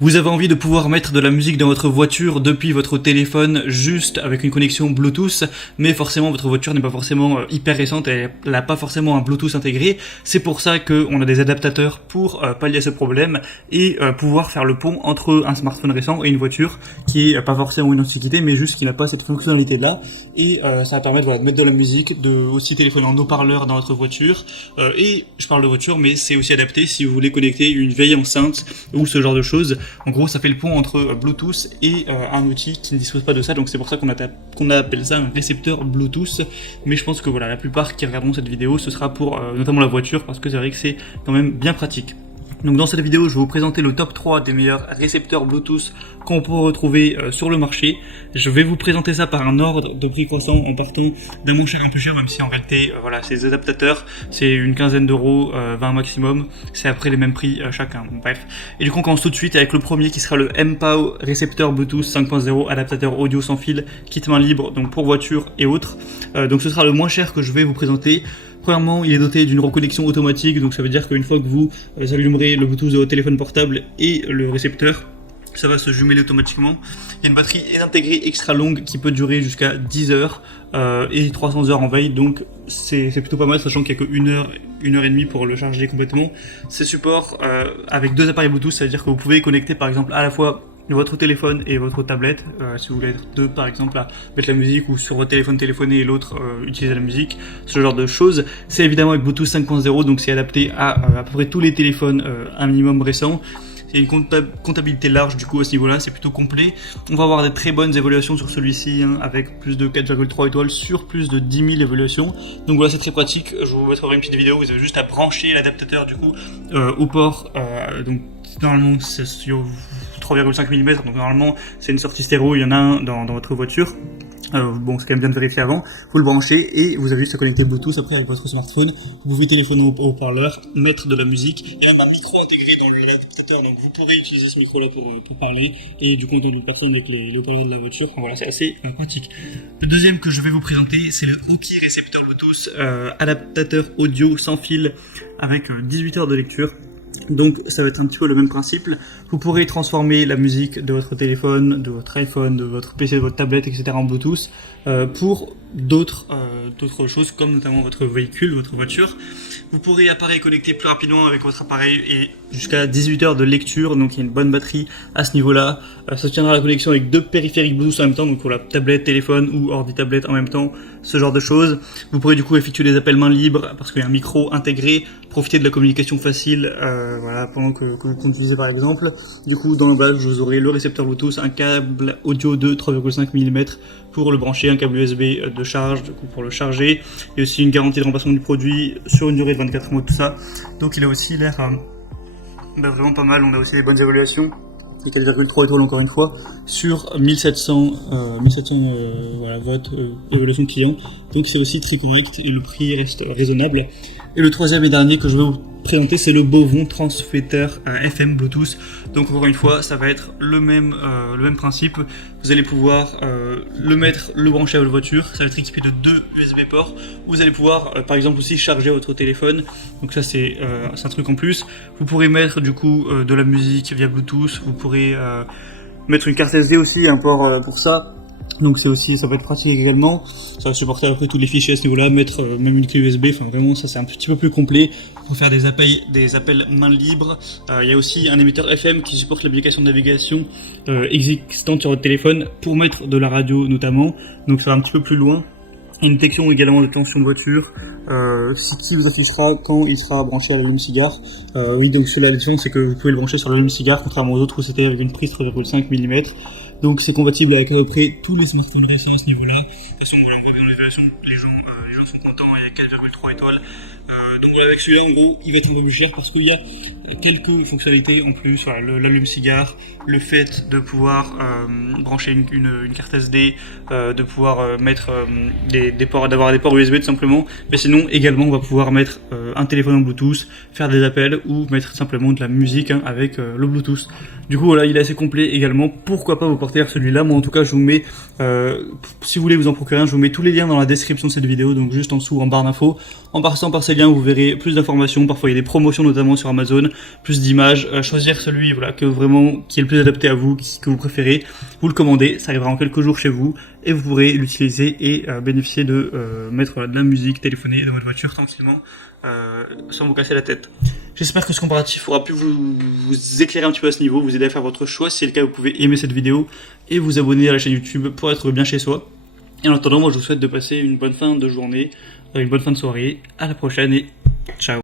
Vous avez envie de pouvoir mettre de la musique dans votre voiture depuis votre téléphone juste avec une connexion Bluetooth, mais forcément votre voiture n'est pas forcément hyper récente et elle n'a pas forcément un Bluetooth intégré. C'est pour ça qu'on a des adaptateurs pour pallier à ce problème et pouvoir faire le pont entre un smartphone récent et une voiture qui est pas forcément une antiquité mais juste qui n'a pas cette fonctionnalité là. Et ça va permettre de mettre de la musique, de aussi téléphoner en haut-parleur dans votre voiture. Et je parle de voiture, mais c'est aussi adapté si vous voulez connecter une vieille enceinte ou ce genre de choses. En gros, ça fait le pont entre Bluetooth et un outil qui ne dispose pas de ça, donc c'est pour ça qu'on appelle ça un récepteur Bluetooth. Mais je pense que voilà, la plupart qui regarderont cette vidéo, ce sera pour notamment la voiture, parce que c'est vrai que c'est quand même bien pratique. Donc dans cette vidéo, je vais vous présenter le top 3 des meilleurs récepteurs Bluetooth qu'on peut retrouver sur le marché. Je vais vous présenter ça par un ordre de prix croissant en partant d'un moins cher à un plus cher, même si en réalité, voilà, ces adaptateurs, c'est une quinzaine d'euros, 20 maximum, c'est après les mêmes prix chacun, bon, bref. Et du coup, on commence tout de suite avec le premier qui sera le MPOW récepteur Bluetooth 5.0, adaptateur audio sans fil, kit main libre, donc pour voiture et autres. Donc ce sera le moins cher que je vais vous présenter. Premièrement, il est doté d'une reconnexion automatique, donc ça veut dire qu'une fois que vous allumerez le Bluetooth de votre téléphone portable et le récepteur, ça va se jumeler automatiquement. Il y a une batterie intégrée extra longue qui peut durer jusqu'à 10 heures et 300 heures en veille, donc c'est plutôt pas mal, sachant qu'il n'y a que 1 heure et demie pour le charger complètement. C'est support avec deux appareils Bluetooth, ça veut dire que vous pouvez connecter par exemple à la fois votre téléphone et votre tablette, si vous voulez être deux par exemple à mettre la musique, ou sur votre téléphone téléphoner et l'autre utiliser la musique, ce genre de choses. C'est évidemment avec Bluetooth 5.0, donc c'est adapté à peu près tous les téléphones un minimum récents. C'est une comptabilité large du coup à ce niveau-là, c'est plutôt complet. On va avoir des très bonnes évaluations sur celui-ci, hein, avec plus de 4,3 étoiles sur plus de 10 000 évaluations. Donc voilà, c'est très pratique. Je vous mettrai une petite vidéo, vous avez juste à brancher l'adaptateur du coup au port. Donc normalement c'est sur 3,5 mm, donc normalement c'est une sortie stéréo, il y en a un dans votre voiture. Bon, c'est quand même bien de vérifier avant. Vous le branchez et vous avez juste à connecter Bluetooth après avec votre smartphone. Vous pouvez téléphoner au haut-parleur, mettre de la musique. Il y a même un micro intégré dans l'adaptateur, donc vous pourrez utiliser ce micro-là pour parler et du coup entendre une personne avec les haut-parleurs de la voiture. Enfin, voilà, c'est assez pratique. Le deuxième que je vais vous présenter, c'est le Oki récepteur Bluetooth, adaptateur audio sans fil avec 18 heures de lecture. Donc ça va être un petit peu le même principe. Vous pourrez transformer la musique de votre téléphone, de votre iPhone, de votre PC, de votre tablette, etc. en Bluetooth pour d'autres choses, comme notamment votre véhicule, votre voiture. Vous pourrez appareil connecter plus rapidement avec votre appareil et jusqu'à 18 heures de lecture, donc il y a une bonne batterie à ce niveau-là. Ça tiendra la connexion avec deux périphériques Bluetooth en même temps, donc pour la tablette, téléphone ou ordi-tablette en même temps, ce genre de choses. Vous pourrez du coup effectuer des appels main libre parce qu'il y a un micro intégré, profiter de la communication facile voilà, pendant que vous conduisez par exemple. Du coup, dans le badge, vous aurez le récepteur Bluetooth, un câble audio de 3,5 mm pour le brancher, un câble USB de charge du coup, pour le charger, et aussi une garantie de remplacement du produit sur une durée de 24 mois, tout ça. Donc il a aussi l'air vraiment pas mal. On a aussi des bonnes évaluations, de 4,3 étoiles encore une fois, sur 1700 voilà, votes, évaluation client. Donc c'est aussi très correct et le prix reste raisonnable. Et le troisième et dernier que je vais vous présenter, c'est le Bovon transfetteur FM Bluetooth. Donc encore une fois, ça va être le même principe. Vous allez pouvoir le brancher à votre voiture. Ça va être équipé de deux USB ports. Vous allez pouvoir par exemple aussi charger votre téléphone. Donc ça c'est un truc en plus. Vous pourrez mettre du coup de la musique via Bluetooth. Vous pourrez mettre une carte SD aussi, un port pour ça. Donc ça peut être pratique également. Ça va supporter après tous les fichiers à ce niveau-là, mettre même une clé USB. Enfin vraiment, ça c'est un petit peu plus complet pour faire des appels main libre. Il y a aussi un émetteur FM qui supporte l'application de navigation existante sur votre téléphone pour mettre de la radio notamment. Donc ça va un petit peu plus loin. Une détection également de tension de voiture, qui vous affichera quand il sera branché à l'allume-cigare. Oui, donc la différence c'est que vous pouvez le brancher sur l'allume-cigare, contrairement aux autres où c'était avec une prise 3,5 mm. Donc c'est compatible avec à peu près tous les smartphones récents à ce niveau-là. De toute façon, voilà, on voit bien dans l'évaluation, les gens sont contents, il y a 4,3 étoiles. Donc voilà, avec celui-là, en gros, il va être un peu plus cher parce qu'il y a quelques fonctionnalités en plus. Voilà, l'allume-cigare, le fait de pouvoir brancher une carte SD, de pouvoir mettre d'avoir des ports USB tout simplement. Mais sinon, également, on va pouvoir mettre un téléphone en Bluetooth, faire des appels ou mettre simplement de la musique avec le Bluetooth. Du coup, voilà, il est assez complet également. Pourquoi pas vous porter portateur celui-là. Moi en tout cas je vous mets, si vous voulez vous en procurer un, je vous mets tous les liens dans la description de cette vidéo, donc juste en dessous en barre d'infos. En passant par ces liens vous verrez plus d'informations, parfois il y a des promotions notamment sur Amazon, plus d'images, choisir celui voilà, qui est le plus adapté à vous, que vous préférez, vous le commandez, ça arrivera en quelques jours chez vous et vous pourrez l'utiliser et bénéficier de mettre de la musique, téléphoner dans votre voiture tranquillement sans vous casser la tête. J'espère que ce comparatif aura pu vous éclairer un petit peu à ce niveau, vous aider à faire votre choix. Si c'est le cas, vous pouvez aimer cette vidéo et vous abonner à la chaîne YouTube pour être bien chez soi. Et en attendant, moi je vous souhaite de passer une bonne fin de journée, une bonne fin de soirée. À la prochaine et ciao.